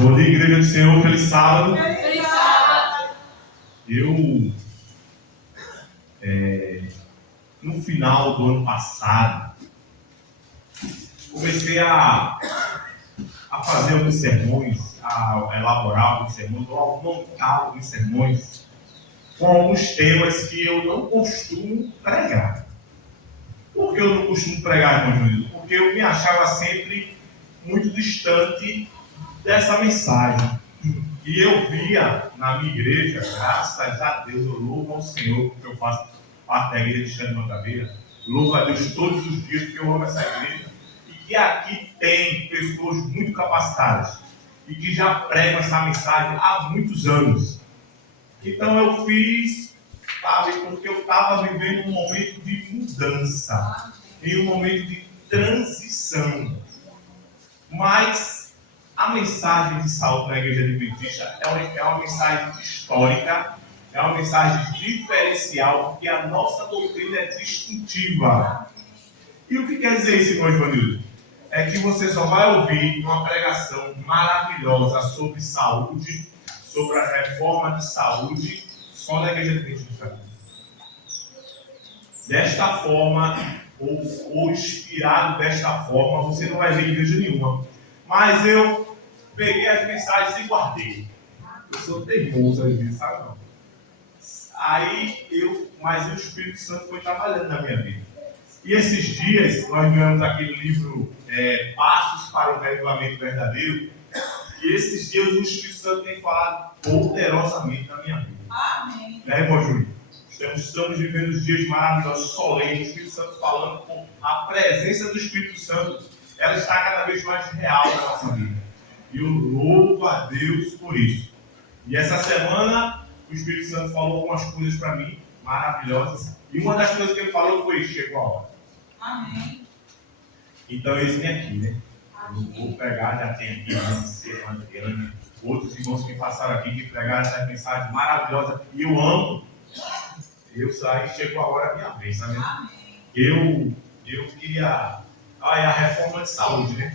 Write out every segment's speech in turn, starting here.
Bom dia, Igreja do Senhor, feliz sábado. Feliz sábado. Eu, no final do ano passado, comecei a fazer alguns sermões, a elaborar alguns sermões, ou a montar alguns sermões com alguns temas que eu não costumo pregar. Por que eu não costumo pregar, irmão Júlio? Porque eu me achava sempre muito distante dessa mensagem. E eu via na minha igreja, graças a Deus, eu louvo ao Senhor, porque eu faço parte da igreja de Xande Mangabeira. Louvo a Deus todos os dias, porque eu amo essa igreja. E que aqui tem pessoas muito capacitadas e que já pregam essa mensagem há muitos anos. Então eu fiz, sabe, porque eu estava vivendo um momento de mudança, em um momento de transição. Mas a mensagem de saúde na Igreja Adventista é uma mensagem histórica, é uma mensagem diferencial, porque a nossa doutrina é distintiva. E o que quer dizer isso, irmão Ivanildo? É que você só vai ouvir uma pregação maravilhosa sobre saúde, sobre a reforma de saúde, só na Igreja Adventista. Desta forma, ou inspirado desta forma, você não vai ver igreja nenhuma. Mas eu peguei as mensagens e guardei. Eu sou teimoso às vezes, sabe não? Mas o Espírito Santo foi trabalhando na minha vida. E esses dias, nós vimos aquele livro Passos para o Revelamento Verdadeiro. E esses dias o Espírito Santo tem falado poderosamente na minha vida. Amém. Né, irmão Júlio? Estamos vivendo os dias maravilhosos, solenes, o Espírito Santo falando com a presença do Espírito Santo. Ela está cada vez mais real na nossa vida. E eu louvo a Deus por isso. E essa semana, o Espírito Santo falou algumas coisas para mim, maravilhosas. E uma das coisas que ele falou foi: chegou a hora. Amém. Então, eles vêm aqui, né? Eu não vou pregar, já tem aqui Ana, outros irmãos que passaram aqui, que pregaram essa mensagem maravilhosa. E eu amo. Eu saí, chegou a hora da minha vez, sabe? Amém. Eu queria... a reforma de saúde, né?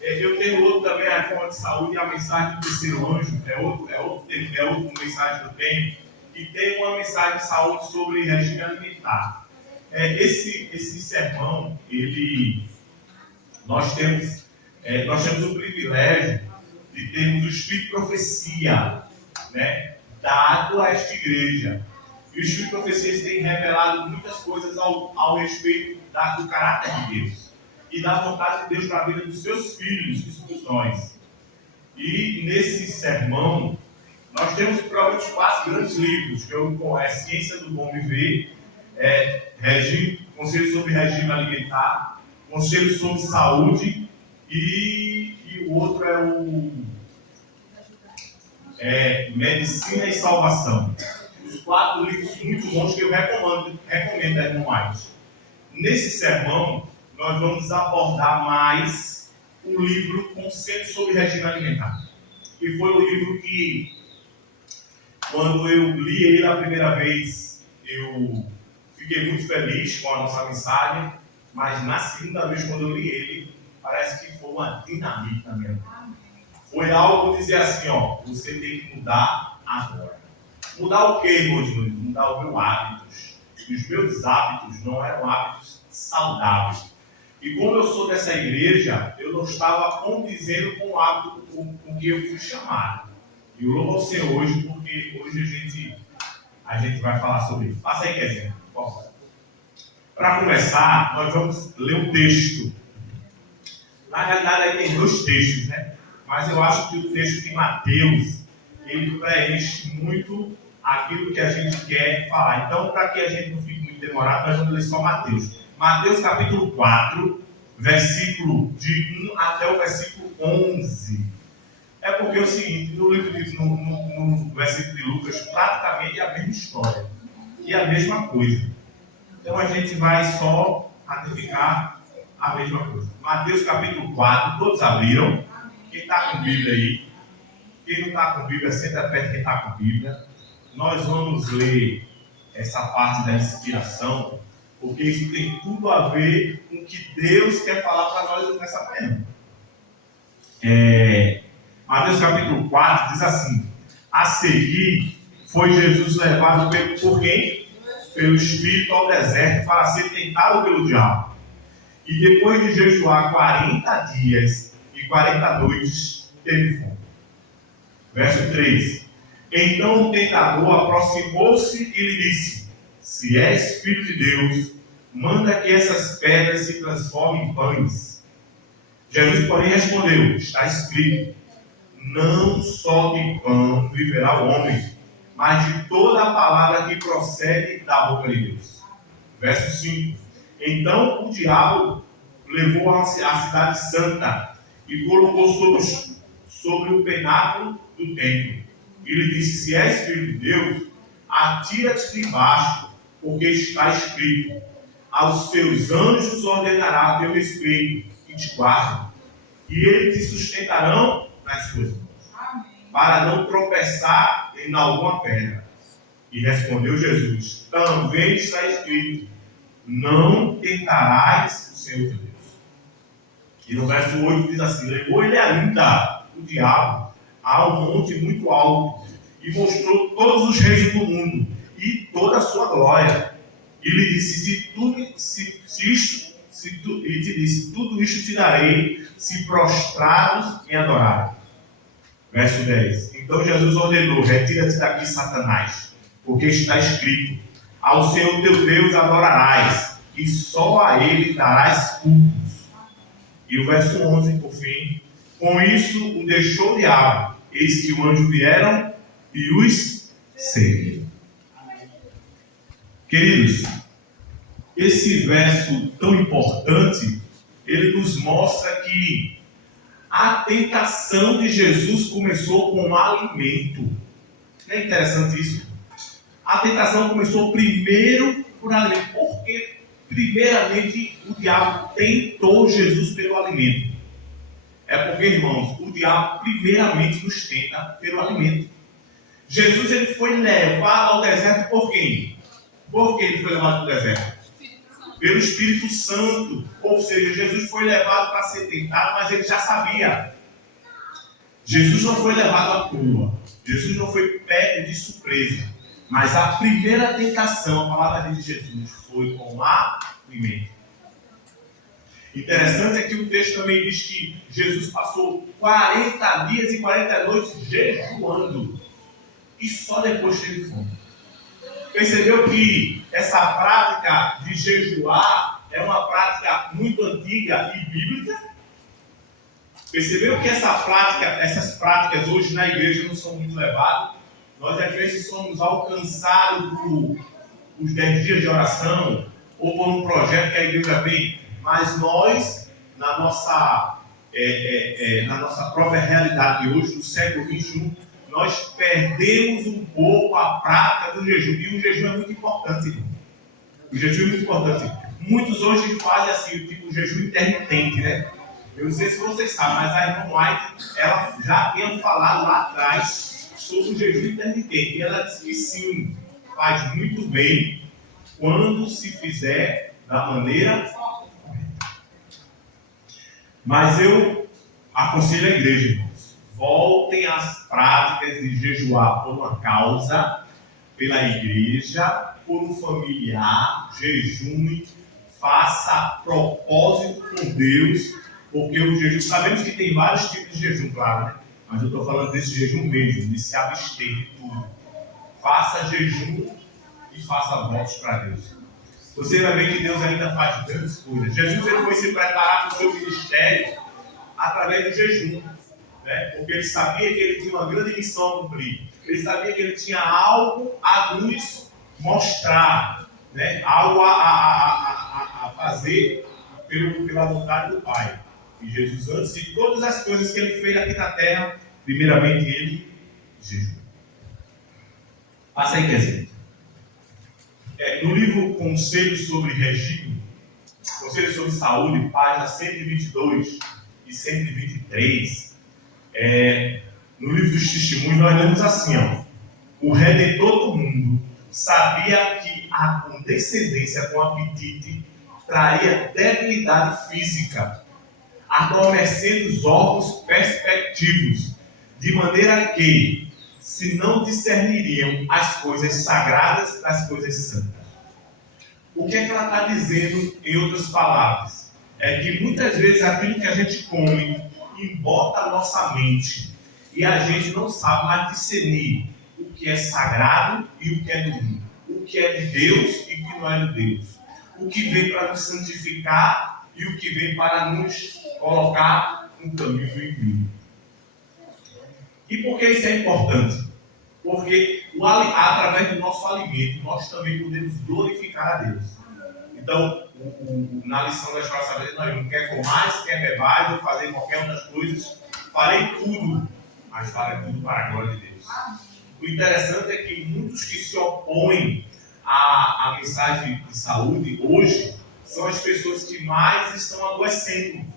Eu tenho outro também, a reforma de saúde, e a mensagem do terceiro anjo, é outra mensagem que eu tenho, e tem uma mensagem de saúde sobre regime alimentar. Esse sermão, nós temos o privilégio de termos o Espírito de Profecia, né, dado a esta igreja. E o Espírito de Profecia tem revelado muitas coisas ao respeito do caráter de Deus e da vontade de Deus para a vida dos seus filhos, que somos nós. E nesse sermão, nós temos provavelmente 4 grandes livros, que é Ciência do Bom Viver, Conselho sobre Regime Alimentar, Conselho sobre Saúde, e o outro é Medicina e Salvação. Os 4 livros muito bons que eu recomendo a irmão mais. Nesse sermão, nós vamos abordar mais o livro Conselho sobre Regime Alimentar. Que foi o livro que, quando eu li ele a primeira vez, eu fiquei muito feliz com a nossa mensagem, mas na segunda vez, quando eu li ele, parece que foi uma dinamite na minha vida. Foi algo dizer assim, você tem que mudar agora. Mudar o quê, irmão? Mudar os meus hábitos. E os meus hábitos não eram hábitos saudáveis. E como eu sou dessa igreja, eu não estava condizendo com o hábito com que eu fui chamado. E eu louvo ao Senhor hoje, porque hoje a gente vai falar sobre isso. Passa aí, Kézia. Para começar, nós vamos ler um texto. Na realidade, aí tem 2 textos, né? Mas eu acho que o texto de Mateus, ele preenche muito aquilo que a gente quer falar. Então, para que a gente não fique muito demorado, nós vamos ler só Mateus. Mateus capítulo 4, versículo de 1 até o versículo 11. É porque é o seguinte, no versículo de Lucas, praticamente é a mesma história. E a mesma coisa. Então a gente vai só ratificar a mesma coisa. Mateus capítulo 4, todos abriram. Quem está com Bíblia aí? Quem não está com Bíblia, senta perto de quem está com Bíblia. Nós vamos ler essa parte da inspiração, porque isso tem tudo a ver com o que Deus quer falar para nós nessa manhã. Mateus capítulo 4 diz assim: a seguir foi Jesus levado por quem? Pelo Espírito ao deserto para ser tentado pelo diabo. E depois de jejuar 40 dias e 40 noites, teve fome. Verso 3. Então o tentador aproximou-se e lhe disse: se és filho de Deus, manda que essas pedras se transformem em pães. Jesus, porém, respondeu: está escrito, não só de pão viverá o homem, mas de toda a palavra que procede da boca de Deus. Verso 5. Então o diabo levou a cidade santa e colocou sobre o penáculo do templo. E lhe disse: se és filho de Deus, atira-te de baixo, porque está escrito: aos seus anjos ordenará teu respeito e te guardem, e eles te sustentarão nas suas mãos, para não tropeçar em alguma pedra. E respondeu Jesus: também está escrito: não tentarás o Senhor teu Deus. E no verso 8 diz assim: levou ele ainda, o diabo, a um monte muito alto, e mostrou todos os reis do mundo e toda a sua glória. E lhe disse: tudo isto te darei, se prostrados me adorarem. Verso 10. Então Jesus ordenou: retira-te daqui, Satanás, porque está escrito: ao Senhor teu Deus adorarás, e só a ele darás cultos. E o verso 11, por fim: com isso o deixou o diabo, eis que o anjo vieram e os seguiram. Queridos, esse verso tão importante, ele nos mostra que a tentação de Jesus começou com um alimento. Não é interessante isso? A tentação começou primeiro por alimento. Porque, primeiramente, o diabo tentou Jesus pelo alimento. É porque, irmãos, o diabo primeiramente nos tenta pelo alimento. Jesus ele foi levado ao deserto por quem? Por que ele foi levado ao deserto? Pelo Espírito Santo. Ou seja, Jesus foi levado para ser tentado, mas ele já sabia. Jesus não foi levado à toa. Jesus não foi pego de surpresa. Mas a primeira tentação, a palavra de Jesus, foi com alimento. Interessante é que o texto também diz que Jesus passou 40 dias e 40 noites jejuando. E só depois teve fome. Percebeu que essa prática de jejuar é uma prática muito antiga e bíblica? Percebeu que essas práticas hoje na igreja não são muito levadas? Nós às vezes somos alcançados por os 10 dias de oração ou por um projeto que a igreja tem, mas nós, na nossa própria realidade de hoje, no século XXI, nós perdemos um pouco a prática do jejum. E o jejum é muito importante, irmão. O jejum é muito importante. Muitos hoje fazem assim, o tipo jejum intermitente, né? Eu não sei se vocês sabem, mas a irmã White, ela já tinha falado lá atrás sobre o jejum intermitente. E ela disse que sim, faz muito bem quando se fizer da maneira correta. Mas eu aconselho a igreja, irmãos, voltem às práticas de jejuar por uma causa, pela igreja, por um familiar, jejume, faça propósito com Deus, porque o jejum, sabemos que tem vários tipos de jejum, claro, né? Mas eu estou falando desse jejum mesmo, de se abster de tudo. Faça jejum e faça votos para Deus. Você vai ver que Deus ainda faz grandes coisas. Jesus ele foi se preparar para o seu ministério através do jejum, né? Porque ele sabia que ele tinha uma grande missão a cumprir. Ele sabia que ele tinha algo a nos mostrar, né? Algo a fazer pela vontade do Pai. E Jesus, antes de todas as coisas que ele fez aqui na terra, primeiramente ele jejuou. Passa aí, quer dizer. No livro Conselhos sobre Regime, Conselhos sobre Saúde, páginas 122 e 123, no livro dos Testemunhos, nós lemos assim, ó: o Redentor do mundo sabia que a condescendência com apetite traria debilidade física, adormecendo os órgãos perspectivos, de maneira que, se não discerniriam as coisas sagradas das coisas santas. O que é que ela está dizendo, em outras palavras? É que muitas vezes aquilo que a gente come embota a nossa mente e a gente não sabe mais discernir o que é sagrado e o que é do mundo, o que é de Deus e o que não é de Deus, o que vem para nos santificar e o que vem para nos colocar no caminho do inimigo. E por que isso é importante? Porque através do nosso alimento nós também podemos glorificar a Deus. Então, na lição da escola saber, não quer comais, quer bebais, ou fazer qualquer outras coisas, farei tudo, mas farei tudo para a glória de Deus. O interessante é que muitos que se opõem à mensagem de saúde hoje são as pessoas que mais estão adoecendo.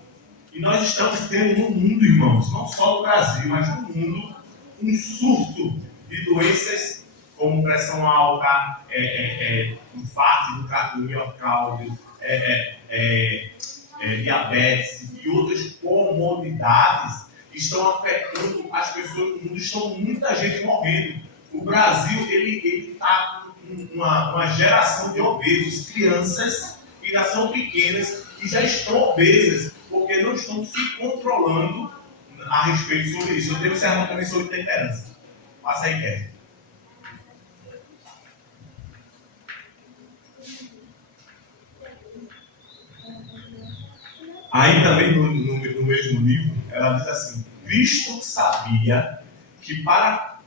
E nós estamos tendo no mundo, irmãos, não só no Brasil, mas no mundo, um surto de doenças como pressão alta, infarto do trato miocárdio, diabetes e outras comorbidades estão afetando as pessoas no mundo. Estão muita gente morrendo. O Brasil ele está com uma geração de obesos, crianças que já são pequenas e já estão obesas porque não estão se controlando a respeito sobre isso. Eu tenho um sermão também sobre temperança. Passa aí, Kézia. Aí também no mesmo livro, ela diz assim: Cristo sabia que para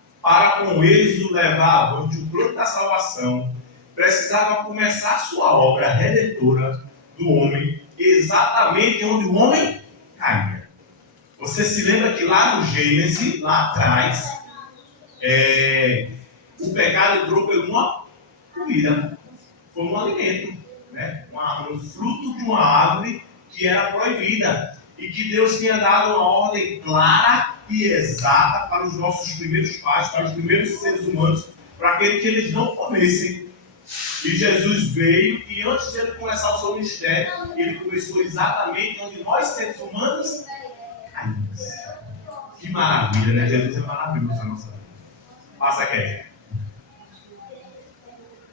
com eles o levar avante o plano da salvação, precisava começar a sua obra redentora do homem exatamente onde o homem caía. Você se lembra que lá no Gênesis, lá atrás, o pecado entrou por uma comida, foi um alimento, né? Um fruto de uma árvore que era proibida e que Deus tinha dado uma ordem clara e exata para os nossos primeiros pais, para os primeiros seres humanos, para que eles não comessem. E Jesus veio e antes de ele começar o seu ministério, ele começou exatamente onde nós, seres humanos, caímos. Que maravilha, né? Jesus é maravilhoso na nossa vida. Passa aqui.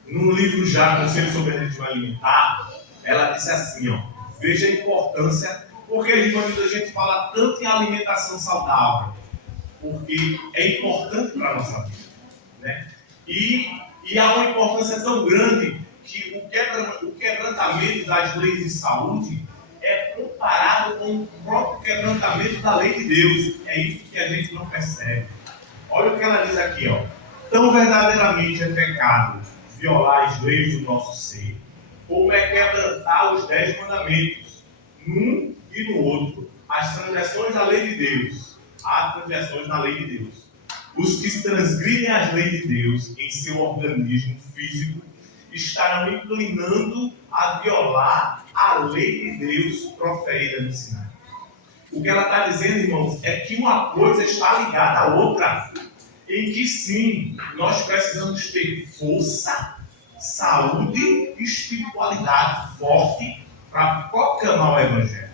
No livro já, Conselho sobre a Religião Alimentar, ela disse assim, veja a importância, porque a gente fala tanto em alimentação saudável, porque é importante para a nossa vida, né? E há uma importância tão grande que o quebrantamento das leis de saúde é comparado com o próprio quebrantamento da lei de Deus. É isso que a gente não percebe. Olha o que ela diz aqui, tão verdadeiramente é pecado violar as leis do nosso ser, como é quebrantar os 10 mandamentos, num e no outro. As transgressões da lei de Deus, há transgressões na lei de Deus. Os que transgridem as leis de Deus em seu organismo físico estarão inclinando a violar a lei de Deus proferida no Sinai. O que ela está dizendo, irmãos, é que uma coisa está ligada à outra. Em que sim, nós precisamos ter força, saúde e espiritualidade forte para proclamar o Evangelho.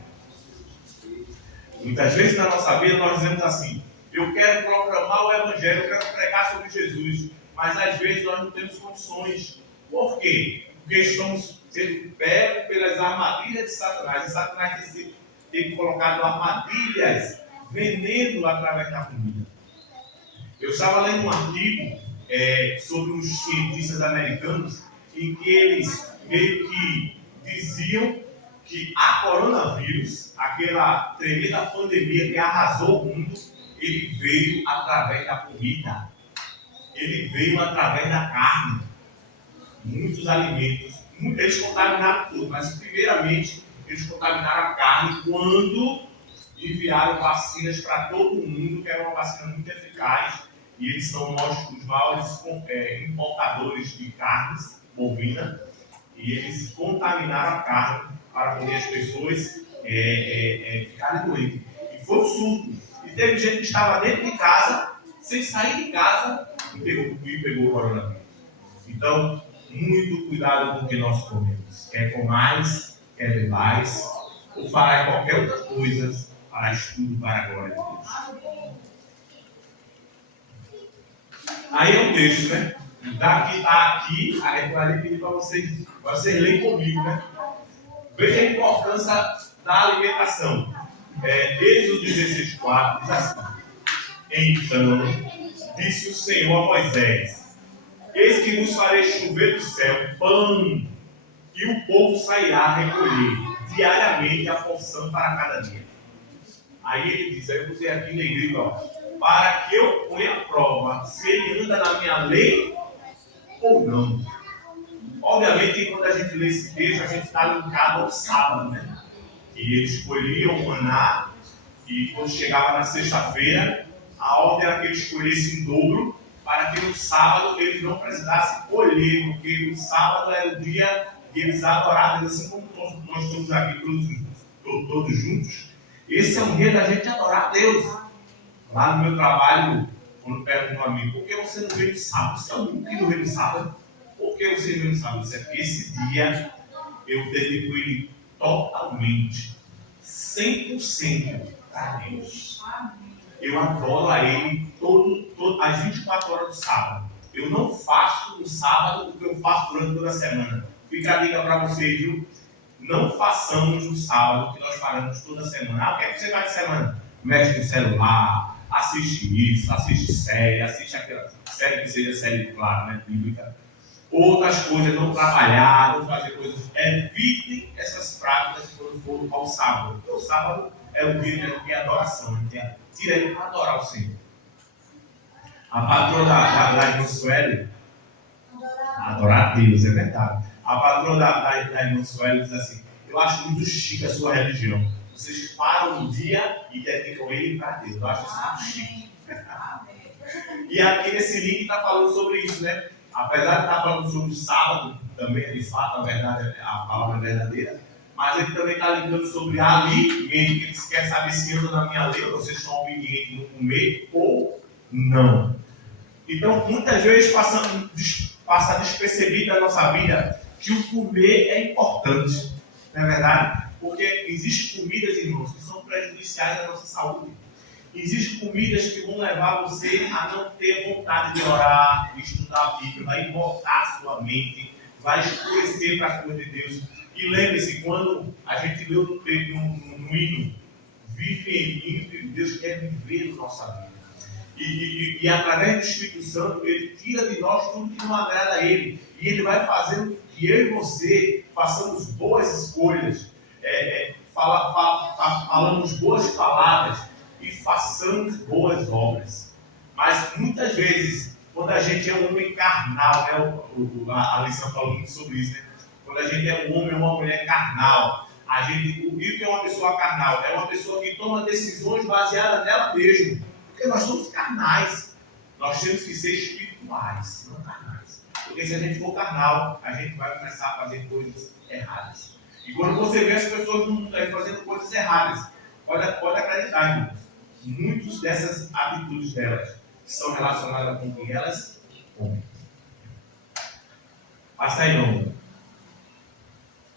Muitas vezes na nossa vida nós dizemos assim: eu quero proclamar o Evangelho, eu quero pregar sobre Jesus, mas às vezes nós não temos condições. Por quê? Porque estamos sendo pegos pelas armadilhas de Satanás. E Satanás tem colocado armadilhas, veneno através da comida. Eu estava lendo um artigo sobre os cientistas americanos em que eles meio que diziam que a coronavírus, aquela tremenda pandemia que arrasou o mundo, ele veio através da comida. Ele veio através da carne. Muitos alimentos, eles contaminaram tudo, mas primeiramente eles contaminaram a carne quando enviaram vacinas para todo mundo, que era uma vacina muito eficaz, e eles são os maiores importadores de carnes bovina, e eles contaminaram a carne para poder as pessoas ficarem doentes. E foi um surto. E teve gente que estava dentro de casa, sem sair de casa, e pegou o coronavírus. Então, muito cuidado com o que nós comemos. Quer comais, quer bebais, ou fará qualquer outra coisa, farás tudo para a glória de Deus. Aí é um texto, né? Daqui a aqui, a gente vai pedir para vocês lerem comigo, né? Veja a importância da alimentação. Êxodo 16:4 diz assim: Então disse o Senhor a Moisés: Eis que vos farei chover do céu pão, e o povo sairá a recolher diariamente a porção para cada dia. Aí ele diz, aí eu botei aqui na igreja, ó, para que eu ponha a prova se ele anda na minha lei ou não. Obviamente, quando a gente lê esse texto, a gente está linkado ao sábado, né? E eles escolhiam o maná, e quando chegava na sexta-feira, a ordem era que eles escolhessem em dobro, para que no sábado eles não precisassem colher, porque o sábado era o dia que eles adoravam, assim como nós estamos aqui todos juntos. Esse é um dia da gente adorar a Deus. Lá no meu trabalho, quando perguntam a mim, por que você não veio no sábado? Você é o único que não veio no sábado? Por que você veio no sábado? Esse dia eu dedico ele totalmente, 100% a Deus. Eu adoro a Ele as 24 horas do sábado. Eu não faço no sábado o que eu faço durante toda a semana. Fica a dica para vocês, viu? Não façamos no sábado o que nós faremos toda semana. O que é que você faz de semana? Mexe no celular, assiste isso, assiste série, assiste aquela série que seja série, claro, né, bíblica. Outras coisas, não trabalhar, não fazer coisas. Evitem essas práticas quando for ao sábado. Porque o sábado é o dia de adoração. Tira ele para adorar o Senhor. A patroa da irmã Sueli, adorar a Deus, é verdade. A patroa da irmã Sueli diz assim: eu acho muito chique a sua religião. Vocês param um dia e dedicam ele para Deus. Eu acho isso muito chique. E aqui nesse link está falando sobre isso, né? Apesar de estar falando sobre o sábado, também de fato, a verdade, a palavra é verdadeira, mas ele também está ligando sobre alimento, que ele quer saber se anda na minha lei, ou vocês são obedientes no comer ou não. Então, muitas vezes passa despercebido na nossa vida que o comer é importante, não é verdade? Porque existem comidas, irmãos, que são prejudiciais à nossa saúde. Existem comidas que vão levar você a não ter vontade de orar, de estudar a Bíblia, vai embotar sua mente, vai escurecer para as coisas de Deus. E lembre-se, quando a gente leu no hino, vive em mim, Deus quer viver na nossa vida. E através do Espírito Santo, Ele tira de nós tudo que não agrada a Ele. E Ele vai fazendo que eu e você façamos boas escolhas, falamos boas palavras, e façamos boas obras. Mas muitas vezes, quando a gente é um homem carnal, né? A lição falou muito sobre isso, né? Quando a gente é um homem ou uma mulher carnal, o que é uma pessoa carnal? É uma pessoa que toma decisões baseadas nela mesma. Porque nós somos carnais. Nós temos que ser espirituais, não carnais. Porque se a gente for carnal, a gente vai começar a fazer coisas erradas. E quando você vê as pessoas no mundo aí fazendo coisas erradas, pode acreditar, irmãos. Muitas dessas atitudes delas são relacionadas com quem elas comem. Passa aí, não.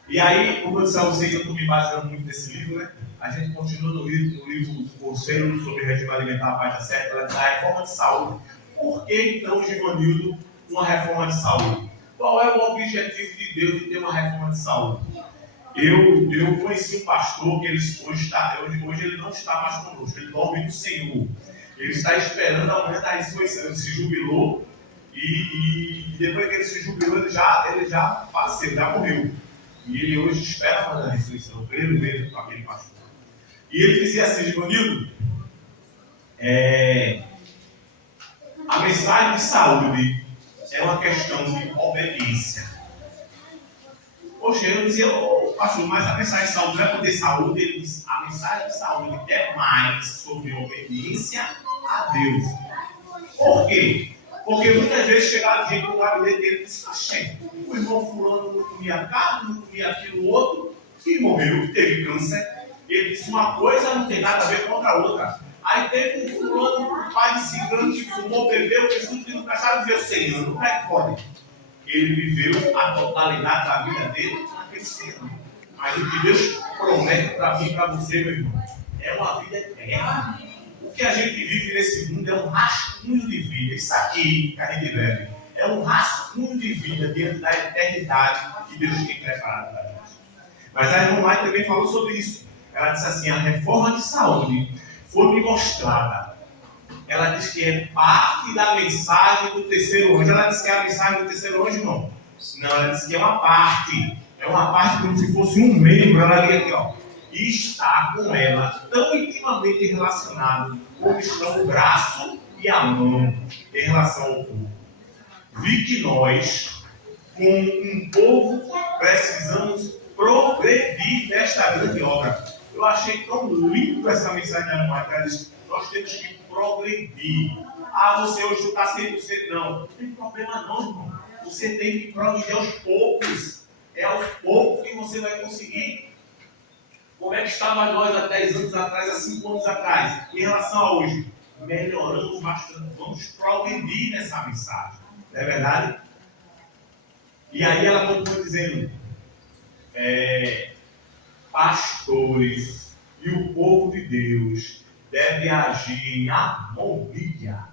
E aí, como eu disse a vocês, eu estou me baseando muito nesse livro, né? A gente continua no livro Conselho sobre Regime Alimentar, a página 7, ela diz a reforma de saúde. Por que então, Givanildo, uma reforma de saúde? Qual é o objetivo de Deus de ter uma reforma de saúde? Eu conheci um pastor que hoje ele não está mais conosco, ele dorme no Senhor. Ele está esperando a manhã da ressurreição. Ele se jubilou e depois que ele se jubilou, ele já faleceu, já morreu. E ele hoje espera a manhã da ressurreição. Eu creio mesmo com aquele pastor. E ele dizia assim: Givanildo, a mensagem de saúde é uma questão de obediência. Poxa, eu dizia, pastor, mas a mensagem de saúde não é poder saúde. Ele disse, a mensagem de saúde é mais sobre obediência a Deus. Por quê? Porque muitas vezes chegava gente no gabinete dele e disse, o irmão fulano não comia carne, não comia aquilo outro, e morreu, teve câncer. Ele disse, uma coisa não tem nada a ver com a outra. Aí teve um fulano, um pai de cigano, que fumou, bebeu, fez tudo que não prestava, viveu 100 anos. Como é que pode? Ele viveu a totalidade da vida dele naquele ser. Mas o que Deus promete para mim e para você, meu irmão, é uma vida eterna. O que a gente vive nesse mundo é um rascunho de vida. Isso aqui que a gente vive é um rascunho de vida diante da eternidade que Deus tem preparado para a gente. Mas a irmã Mai também falou sobre isso. Ela disse assim, a reforma de saúde foi-me mostrada. Ela diz que é parte da mensagem do terceiro anjo. Ela disse que é a mensagem do terceiro anjo, não. Não, ela disse que é uma parte. É uma parte como se fosse um membro. Ela diz aqui, ó. E está com ela tão intimamente relacionado como estão o braço e a mão em relação ao corpo. Vi que nós, como um povo, precisamos progredir nesta grande obra. Eu achei tão lindo essa mensagem da irmã, que ela diz, nós temos que progredir. Ah, você hoje não está 100%, não. Não tem problema não, irmão. Você tem que progredir aos poucos. É aos poucos que você vai conseguir. Como é que estava nós há 10 anos atrás, há 5 anos atrás, em relação a hoje? Melhoramos bastante. Vamos progredir nessa mensagem. Não é verdade? E aí ela continua dizendo, pastores e o povo de Deus devem agir em harmonia.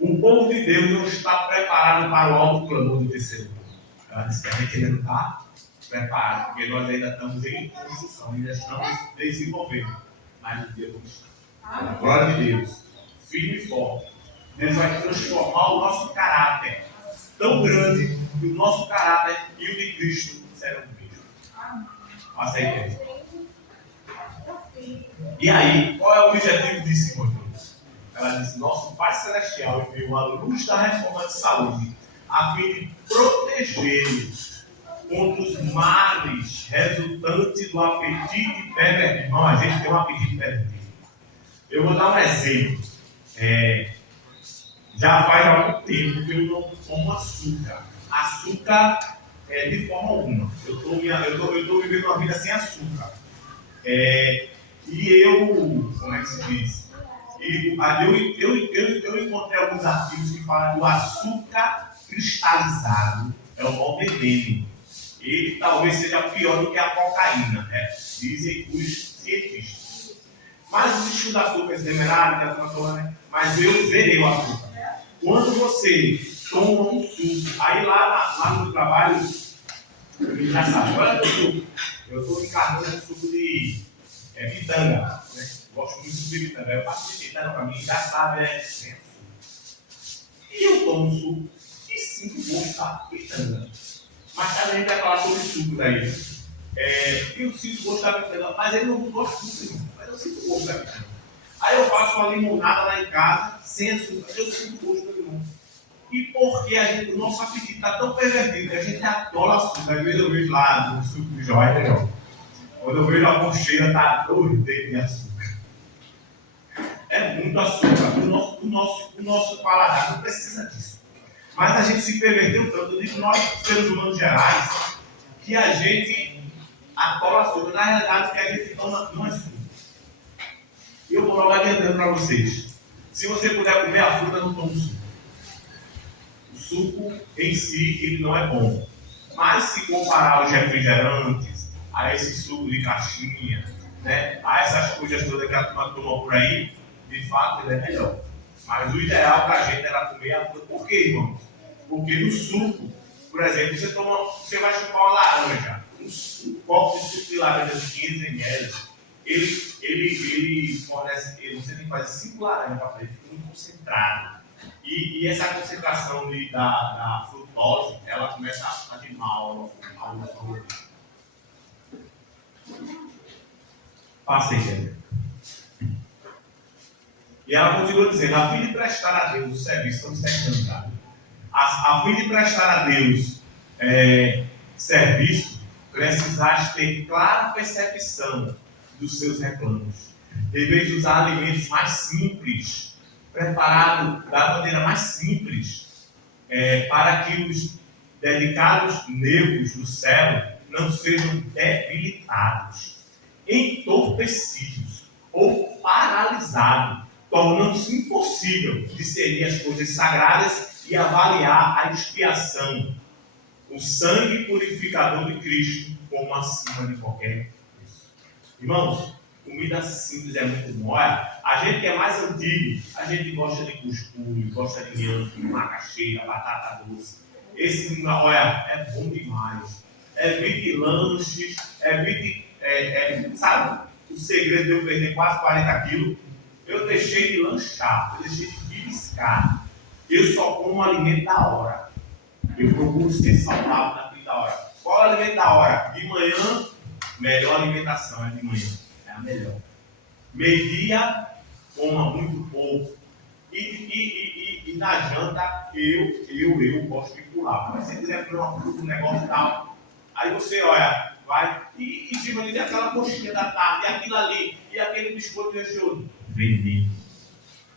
O povo de Deus não está preparado para o alto clamor do terceiro mundo. Ela disse que a gente ainda não está preparado, porque nós ainda estamos em construção, ainda estamos desenvolvendo. Mas um dia vamos estar. Pela glória de Deus, firme e forte. Deus vai transformar o nosso caráter tão grande que o nosso caráter e o de Cristo serão o mesmo. Passa aí, Deus. E aí, qual é o objetivo disso, irmão? Ela diz, nosso Pai Celestial enviou a luz da reforma de saúde a fim de protegê-los contra os males resultantes do apetite pervertido. Irmão, a gente tem um apetite pervertido. Eu vou dar um exemplo. Já faz algum tempo que eu não como açúcar. Açúcar de forma alguma. Eu estou vivendo uma vida sem açúcar. E eu, como é que se diz? Eu encontrei alguns artigos que falam que o açúcar cristalizado é o maior veneno. Ele talvez seja pior do que a cocaína, né? Dizem os cientistas. Mas os estudos açúcares demeraram, né? Mas eu zerei o açúcar. Quando você toma um suco, aí lá no trabalho, já sabe, olha o suco. Eu estou encarnando um suco de pitanga, né? Gosto muito de pitanga. Eu faço de pitanga para mim, já sabe, sem açúcar. E eu tomo um suco e sinto gosto da pitanga. Mas também a gente vai falar sobre suco daí. Eu sinto gosto da pitanga, mas ele não gosta de açúcar, mas eu sinto gosto da pitanga. Aí eu faço uma limonada lá em casa, sem açúcar, eu sinto gosto do limão. E porque o nosso apetite está tão pervertido que a gente adora açúcar. Às vezes eu vejo lá no suco de joia, legal. Quando eu vejo a concheira, está doido de açúcar. É muito açúcar. O nosso paladar não precisa disso. Mas a gente se perverteu tanto, eu digo nós, seres humanos gerais, que a gente adora açúcar. Na realidade, o que a gente toma não é açúcar. E eu vou logo adiantando para vocês. Se você puder comer a fruta, não tome suco. O suco em si, ele não é bom. Mas se comparar aos refrigerantes, a esse suco de caixinha, né, a essas coisas todas que a turma toma por aí, de fato ele é melhor. Mas o ideal para a gente era comer a fruta. Por quê, irmãos? Porque no suco, por exemplo, você vai chupar uma laranja. Um copo de suco de laranja de 500 ml. Ele fornece, você tem que fazer 5 laranjas para fazer, fica muito concentrado. E essa concentração da frutose, ela começa a fazer mal ao nosso. Passa aí, e ela continua dizendo, a fim de prestar a Deus o serviço, estamos secando, a fim de prestar a Deus serviço, precisas ter clara percepção dos seus reclamos. Deveis usar alimentos mais simples, preparados da maneira mais simples, para que os delicados nervos do cérebro não sejam debilitados, entorpecidos ou paralisados, tornando-se impossível discernir as coisas sagradas e avaliar a expiação, o sangue purificador de Cristo, como acima de qualquer coisa. Irmãos, Comida simples é muito bom. Olha, a gente que é mais antigo, a gente gosta de cuscuz, gosta de nhoque, macaxeira, batata doce. Esse, olha, é bom demais. Evite lanches, evite, sabe, o segredo de eu perder quase 40 quilos. Eu deixei de lanchar, eu deixei de beliscar. Eu só como alimento da hora. Eu procuro ser saudável naquilo da hora. Qual é o alimento da hora? De manhã, melhor alimentação é de manhã. É a melhor. Meio-dia, coma muito pouco. E na janta, eu gosto de pular. Mas se quiser comer uma fruta, um negócio e tal, aí você, olha, vai e em cima de aquela coxinha da tarde, e aquilo ali, e aquele biscoito recheado. Veneno.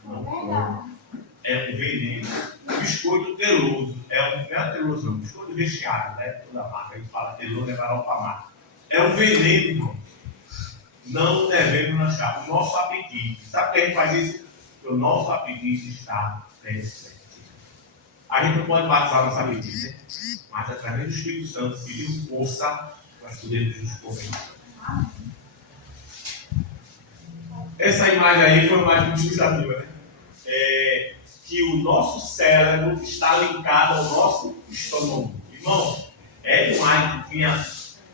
Não come. É um veneno. Biscoito teloso. Não é teloso, não. Biscoito recheado, né? Toda marca. A gente fala teloso, é para outra marca. É um veneno, irmão. Não devemos lanchar. O nosso apetite. Sabe por que a gente faz isso? Porque o nosso apetite está presente. A gente não pode batizar o nosso apetite, né? Mas através do Espírito Santo, pedir força para podermos nos comer. Essa imagem aí foi uma imagem muito ilustrativa, né? Que o nosso cérebro está linkado ao nosso estômago. Irmão, Ellen White tinha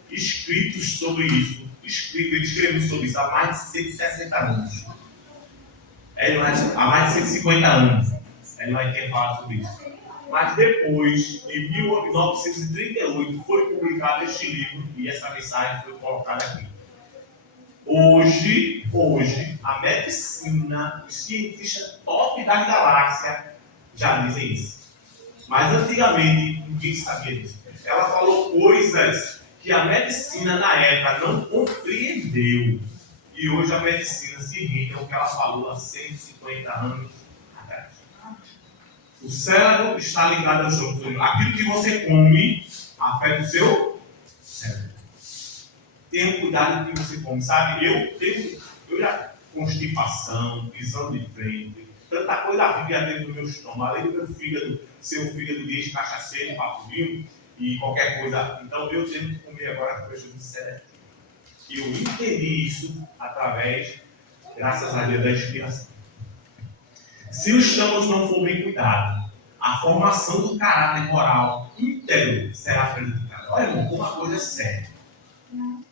escritos sobre isso. Ele escreveu sobre isso há mais de 160 anos. Há mais de 150 anos. Ellen White tinha falado sobre isso. Mas depois, em 1938, foi publicado este livro e essa mensagem foi colocada aqui. Hoje, a medicina, os cientistas top da galáxia já dizem isso. Mas antigamente, ninguém sabia disso. Ela falou coisas que a medicina na época não compreendeu. E hoje a medicina se rende ao que ela falou há 150 anos atrás. O cérebro está ligado ao estômago. Aquilo que você come afeta o seu cérebro. Tenha cuidado com o que você come, sabe? Eu já constipação, prisão de frente, tanta coisa havia dentro do meu estômago, além do meu fígado ser um fígado de cachaceiro, papudinho e qualquer coisa. Então eu tenho que comer agora com o seletivo. E eu entendi isso através, graças a Deus, da inspiração. Se o estômago não for bem cuidado, a formação do caráter moral íntegro será prejudicada. Olha, irmão, uma coisa é séria.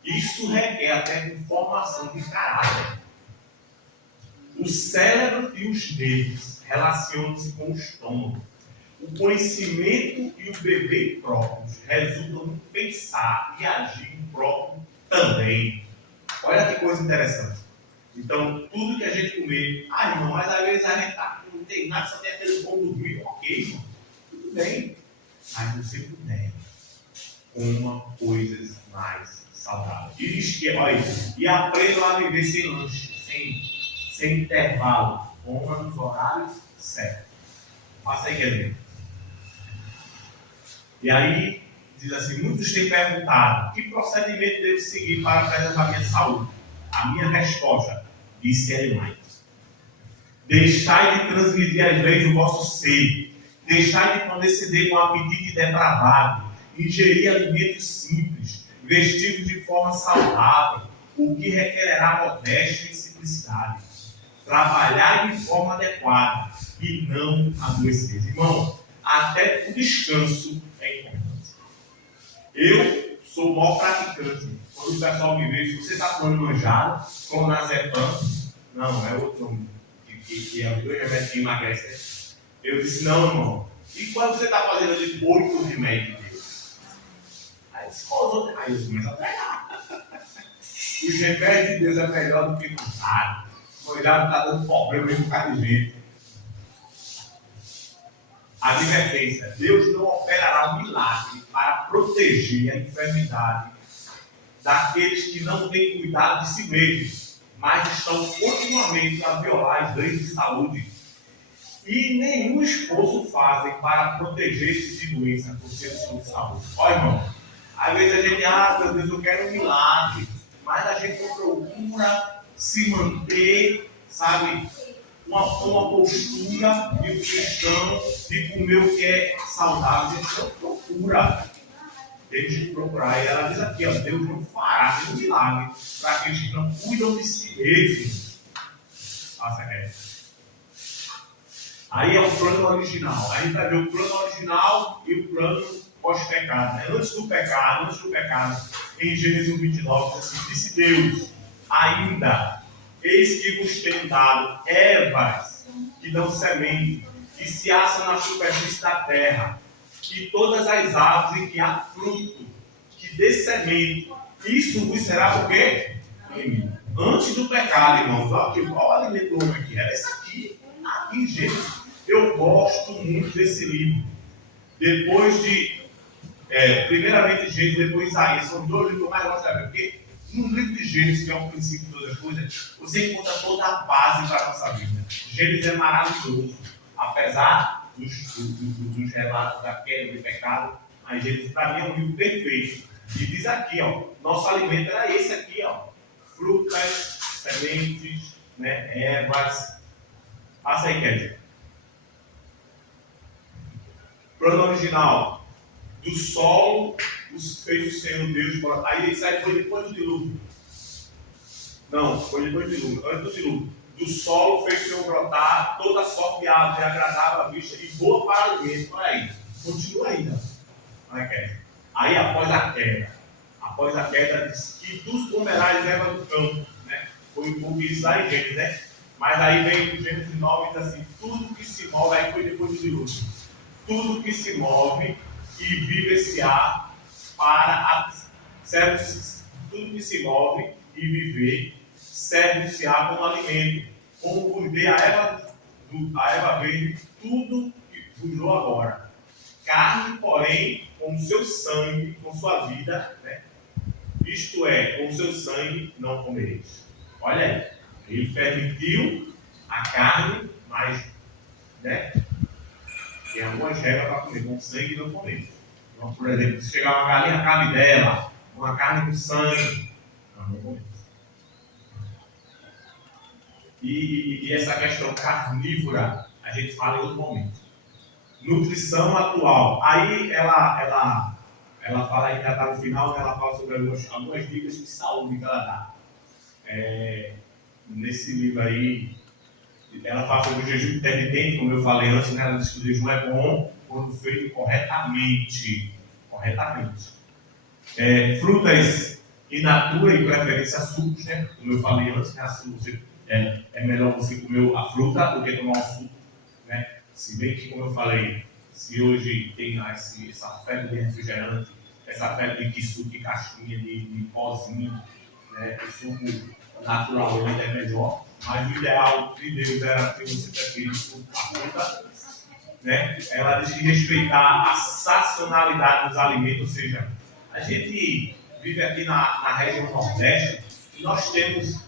Isso requer até formação de caráter. O cérebro e os nervos relacionam-se com o estômago. O conhecimento e o beber próprios resultam no pensar e agir próprio também. Olha que coisa interessante. Então, tudo que a gente comer, irmão, mas às vezes a gente não tem nada, só tem aquele bom dormir, ok, irmão, tudo bem. Mas você puder, coma coisas mais saudáveis. E aprenda a viver sem lanche, sem intervalo. Coma nos horários certos. Faça aí, quer E aí, diz assim, muitos têm perguntado, que procedimento devo seguir para preservar a minha saúde? A minha resposta, disse Ellen White: deixai de transgredir as leis do vosso seio, deixai de condescender com o apetite depravado, ingerir alimentos simples, vestidos de forma saudável, o que requererá modéstia e simplicidade. Trabalhar de forma adequada e não adoecer. Irmão, até o descanso é importante. Eu sou o maior praticante. Quando o pessoal me vê, se você está comendo manjado, como na Zepam, não, é outro que é o dois remédios que emagrece. Eu disse, não, irmão. E quando você está fazendo de 8 remédios de Deus? Aí os outros, aí eu começo a pegar. Os remédios de Deus é melhor do que manjado. O manjado está dando problema em um bocado de gente. Advertência: Deus não operará um milagre para proteger a enfermidade daqueles que não têm cuidado de si mesmos, mas estão continuamente a violar as leis de saúde e nenhum esforço fazem para proteger-se de doença por ser de saúde. Olha, irmão, às vezes a gente, meu Deus, eu quero um milagre, mas a gente não procura se manter, sabe, uma postura de cristão, de comer o que é saudável. A gente não procura. temos que procurar. E ela diz aqui, ó, Deus não fará nenhum milagre para aqueles que não cuidam de si mesmos. Faça essa. Aí é o plano original. Aí a gente vai ver o plano original e o plano pós-pecado. Né? Antes do pecado, em Gênesis 29, assim, disse Deus, ainda, eis que vos tenho dado ervas que dão semente, que se assam na superfície da terra, que todas as árvores em que há fruto, que dê semente, isso vos será por quê? Antes do pecado, irmãos, olha o alimento do homem aqui, era esse aqui, em Gênesis. Eu gosto muito desse livro. Depois de, primeiramente Gênesis, depois Isaías, são dois livros que eu mais gosto de ver, porque no livro de Gênesis, que é o princípio de todas as coisas, você encontra toda a base para a nossa vida. Gênesis é maravilhoso, apesar dos relatos da queda do pecado, mas Gênesis para mim é um livro perfeito. E diz aqui, ó, nosso alimento era esse aqui, ó, frutas, sementes, né, ervas. Passa aí, Kézia. Plano original. Do solo, fez o Senhor Deus. Aí isso aí foi depois do dilúvio. Não, foi depois do dilúvio. Antes do dilúvio. Do solo fez o Senhor brotar toda sorte de árvore agradável à vista e boa para o alimento. Olha aí. Continua ainda. Olha, Kézia. Aí após a queda, diz que tu comerás erva do campo. Né? Foi um pouco isso lá em Gênesis, né? Mas aí vem o Gênesis 9 e diz assim, tudo que se move, aí foi depois do dilúvio, tudo que se move e vive esse ar tudo que se move e viver serve-se ar como alimento, como vos dê a erva verde, tudo que vos dou agora. Carne, porém, com o seu sangue, com sua vida, né? Isto é, com o seu sangue não comereis. Olha aí. Ele permitiu a carne, mas, né, tem algumas regras para comer, com sangue não comer. Então, por exemplo, se chegar uma galinha, a carne dela, uma carne com sangue, não comemos. E essa questão carnívora, a gente fala em outro momento. Nutrição atual. Aí ela fala, aí já está no final, ela fala sobre algumas dicas de saúde que ela dá. Nesse livro aí, ela fala sobre o jejum intermitente, como eu falei antes, né? Ela diz que o jejum é bom quando feito corretamente. Frutas in natura e preferência sucos, né? Como eu falei antes, né? É melhor você comer a fruta do que tomar um suco, né? Se bem que, como eu falei, se hoje tem essa febre de refrigerante, essa febre de suco, de caixinha, de pozinho, né? O suco naturalmente é melhor, mas o ideal de Deus era que você preferisse a fruta, né? Ela diz que respeitar a sazonalidade dos alimentos, ou seja, a gente vive aqui na região Nordeste e nós temos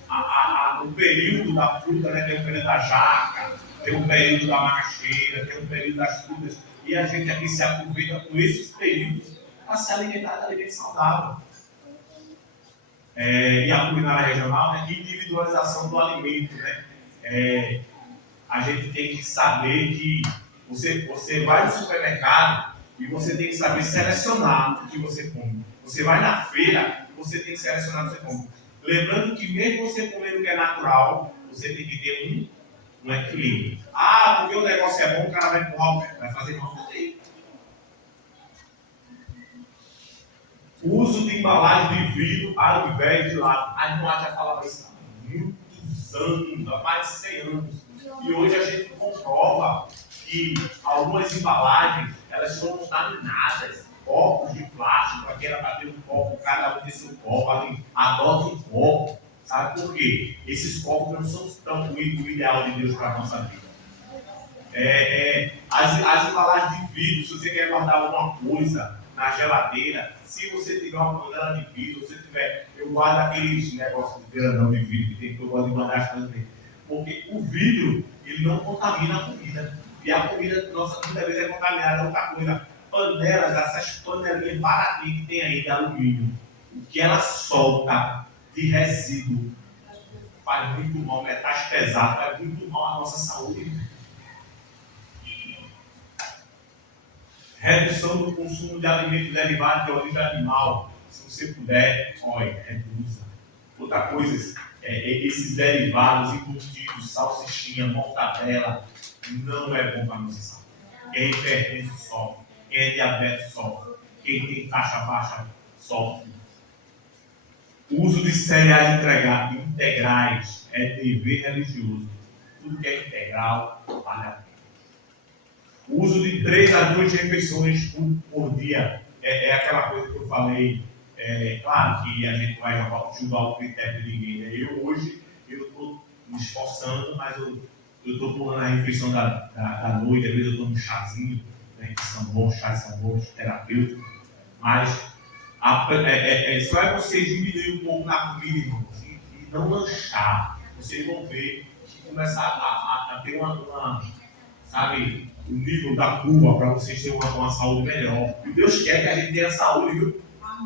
o período da fruta, né? Tem o período da jaca, tem o período da macaxeira, tem o período das frutas, e a gente aqui se aproveita com esses períodos para se alimentar de alimento saudável. E a culinária regional, né? Individualização do alimento, né? A gente tem que saber que você vai no supermercado e você tem que saber selecionar o que você come. Você vai na feira, você tem que selecionar o que você come. Lembrando que mesmo você comendo o que é natural, você tem que ter um equilíbrio. Porque o negócio é bom, o cara vai empurrar, vai fazer mal também. O uso de embalagem de vidro ao invés de lata. A irmã já falava isso há muitos anos, há mais de 100 anos. E hoje a gente comprova que algumas embalagens, elas são contaminadas. Copos de plástico, aqui era para ter um copo, cada um tem seu copo, ali, adota um copo. Sabe por quê? Esses copos não são tão o ideal de Deus para a nossa vida. As embalagens de vidro, se você quer guardar alguma coisa na geladeira, se você tiver uma panela de vidro, eu guardo aqueles negócios de grandão de vidro que tem que eu gosto de guardar as coisas dentro. Porque o vidro, ele não contamina a comida. E a comida, nossa, muitas vezes é contaminada, outra coisa. Panelas, essas panelinhas baratinhas que tem aí de alumínio, o que ela solta de resíduo faz muito mal, metais pesados, faz muito mal à nossa saúde. Redução do consumo de alimentos derivados de origem animal. Se você puder, olha, reduza. Outra coisa, esses derivados embutidos, salsichinha, mortadela, não é bom para a nossa saúde. Quem é hipertenso sofre, quem é diabetes sofre, quem tem taxa baixa sofre. O uso de cereais integrais é dever religioso. Tudo que é integral vale a pena. O uso de 3 a 2 refeições por dia é aquela coisa que eu falei. Claro que a gente vai julgar o critério de ninguém. Né? Eu hoje estou me esforçando, mas eu estou tomando a refeição da noite, às vezes eu tomo um chazinho, né, que são bons, chás são bons, terapêuticos, mas só é você diminuir um pouco na comida, irmão, e não lanchar. Vocês vão ver que começar a ter sabe, o nível da curva para vocês terem uma saúde melhor. E Deus quer que a gente tenha saúde, viu?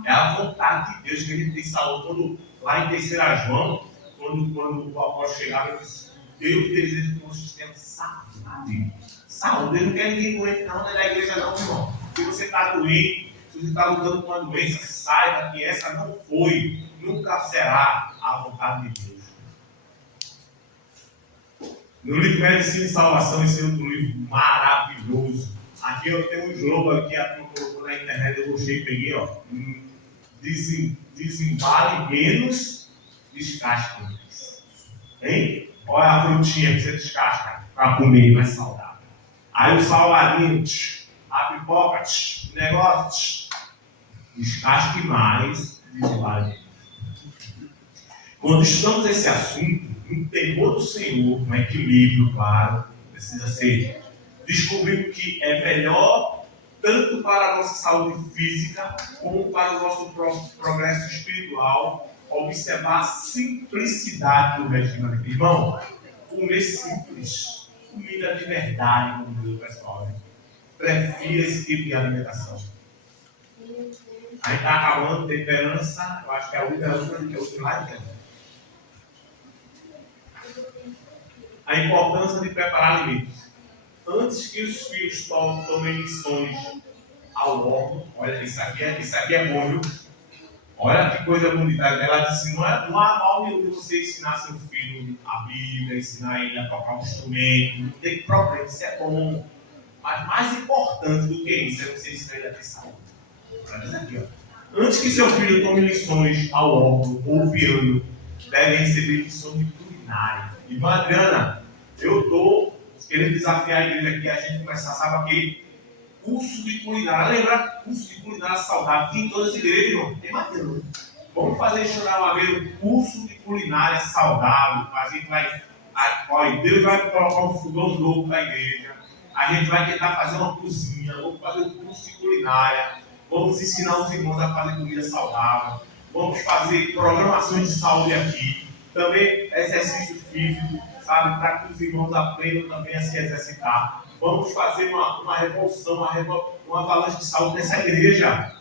É a vontade de Deus que a gente tenha saúde. Quando, lá em 3 João, quando o apóstolo chegava, ele disse: Deus deseja que vocês tenham saúde. Saúde, ele não quer ninguém doente, não é da igreja, não, irmão. Se você está doente, se você está lutando com uma doença, saiba que essa não foi, nunca será a vontade de Deus. No livro Medicina e Salvação, esse é outro livro maravilhoso. Aqui eu tenho um jogo aqui, a turma colocou na internet, eu gostei e peguei, ó. Desembale menos, descasque mais. Hein? Olha a frutinha que você descasca para comer mais saudável. Aí o salgadinho, a pipoca, o negócio, descasque mais, desembale menos. Quando estudamos esse assunto, no temor do Senhor, um equilíbrio, claro, precisa ser descobrindo que é melhor tanto para a nossa saúde física como para o nosso progresso espiritual observar a simplicidade do regime alimentar. Irmão, comer simples, comida de verdade, como diz o pessoal, né? Prefira esse tipo de alimentação. A gente está acabando temperança, eu acho que é a última live, né? A importância de preparar alimentos. Antes que os filhos tomem lições ao órgão, olha, isso aqui é bom, viu? Olha que coisa bonita. Ela disse: não há mal nenhum de você ensinar seu filho a Bíblia, ensinar ele a tocar um instrumento, não tem problema, isso é bom. Mas mais importante do que isso é você ensinar ele a ter saúde. Ela diz aqui, ó. Antes que seu filho tome lições ao órgão ou piano, deve receber lições de culinária. Irmã Adriana, eu estou querendo desafiar a igreja aqui, a gente começar, sabe aquele curso de culinária. Lembra? Curso de culinária saudável. Aqui em todas as igrejas, irmão. Tem mais não. Vamos fazer chorar uma vez um curso de culinária saudável. A gente vai. Olha, Deus vai colocar um fogão novo para a igreja. A gente vai tentar fazer uma cozinha. Vamos fazer um curso de culinária. Vamos ensinar os irmãos a fazer comida saudável. Vamos fazer programações de saúde aqui. Também exercício físico, sabe? Para que os irmãos aprendam também a se exercitar. Vamos fazer uma revolução, uma avalanche de saúde nessa igreja.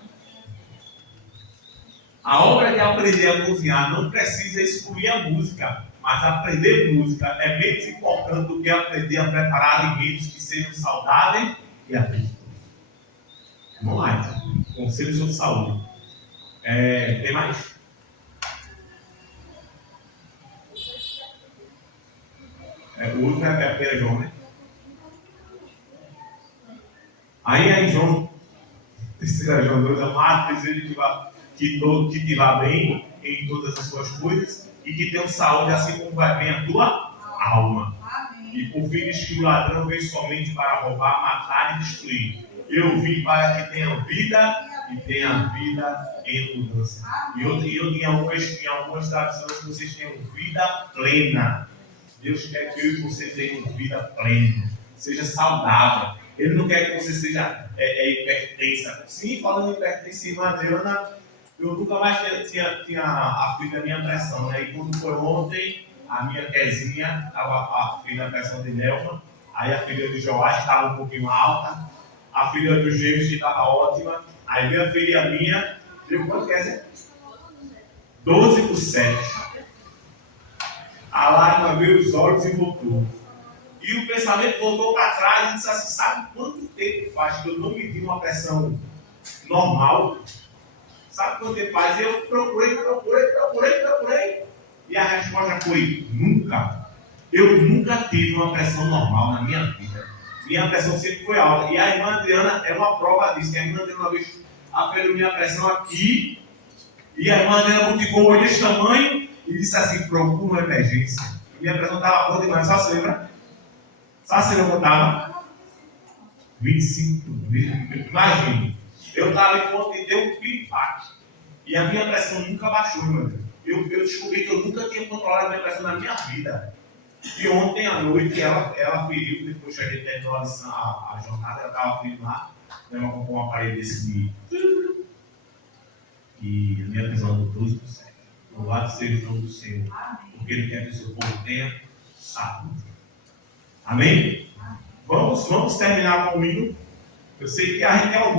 A obra de aprender a cozinhar não precisa excluir a música, mas aprender música é menos importante do que aprender a preparar alimentos que sejam saudáveis e apetitosos. Vamos lá, então. Conselho sobre saúde. Tem mais? O último é 1 João, né? Aí em João, 3 João 2, amado, desejo que te vá bem em todas as suas coisas e que tenha saúde assim como vai bem a tua alma. Amém. E por fim diz que o ladrão veio somente para roubar, matar e destruir. Eu vim para que tenha vida e tenha vida em abundância. E eu em algumas traduções que vocês tenham vida plena. Deus quer que eu e você tenhamos vida plena, seja saudável. Ele não quer que você seja hipertensa. Sim, falando em hipertensa, irmã Adriana, eu nunca mais tinha aflito a minha pressão, né? E quando foi ontem, a minha Kezinha estava aflito a pressão de Nelma, aí a filha do Joás estava um pouquinho alta, a filha dos gêmeos estava ótima, aí veio a filha minha, viu quanto quer dizer? 12/7. A lágrima veio os olhos e voltou. E o pensamento voltou para trás e disse assim, sabe quanto tempo faz que eu não medi uma pressão normal? Sabe quanto tempo faz? Eu procurei. E a resposta foi, nunca. Eu nunca tive uma pressão normal na minha vida. Minha pressão sempre foi alta. E a irmã Adriana é uma prova disso. A irmã Adriana uma vez aferiu minha pressão aqui. E a irmã Adriana multiplicou o olho desse tamanho e disse assim, procura uma emergência. Minha pressão estava boa demais, só se lembra? Só se lembra que eu estava? 25, imagine. Eu estava em ponto de ter um piripaque. E a minha pressão nunca baixou, meu Deus. Eu descobri que eu nunca tinha controlado a minha pressão na minha vida. E ontem à noite ela feriu, depois que a gente terminou a jornada, ela estava ferindo lá. Ela comprou um aparelho desse de. E a minha pressão do 12%. Louvado seja o nome do Senhor. Porque Ele quer que o seu povo tenha saúde. Amém? Vamos terminar com o hino. Eu sei que a gente é um